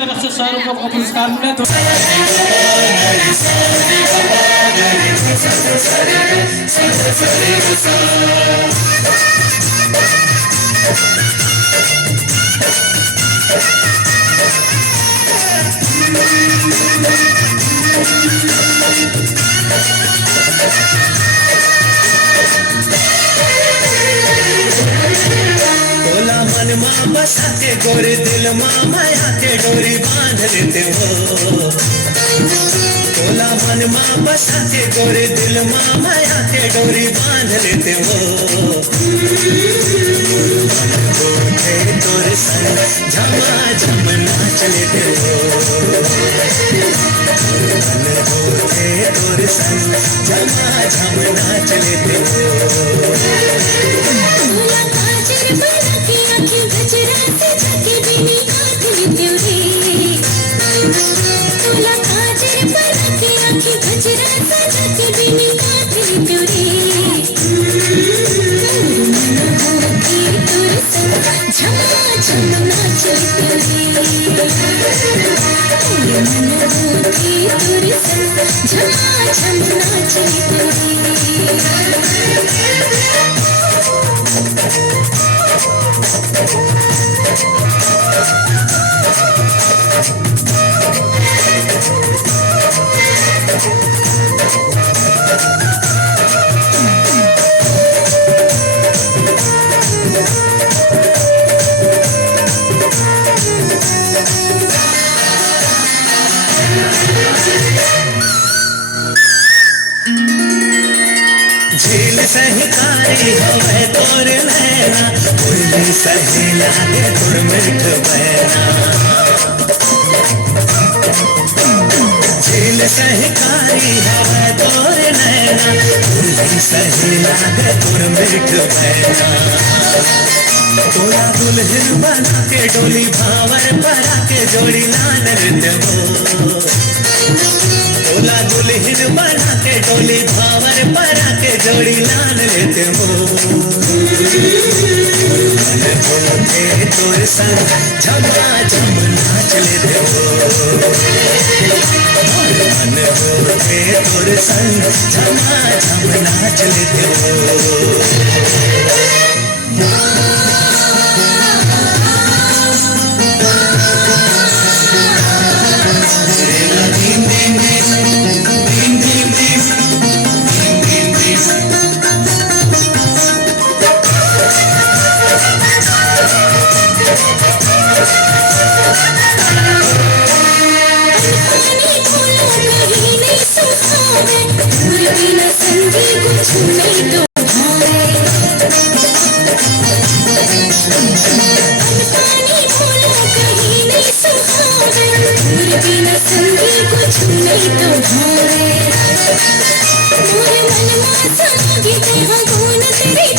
तरफ से शाहरुख को पुरस्कार मिला तो मन माँ बसा के गोरे दिल माँ माया के डोरी बांध लेते हो। तोला मन माँ बसा के गोरे दिल माँ माया के डोरी बांध लेते हो। तोरे संग झमा झम नाच लेते हो। तोरे संग झमा झम नाच लेते हो। झील सहकारी हवे तोर नैना उर्मी सहेला दे तुर मिठ बहना। झील सहकारी हवे तोर नैना उर्मी सहेला दे तुर मिठ बहना। तोरा दुल्हन बना के डोली भावर परा के जोड़ी लान नृत्य हो। तोला दुल्हन बना के डोली भावर परा के जोड़ी लान लेते हो। मन होके तोर संग झमा झम नाच लेते हो। मन होके तोर संग झमा झम नाच लेते हो। तेरे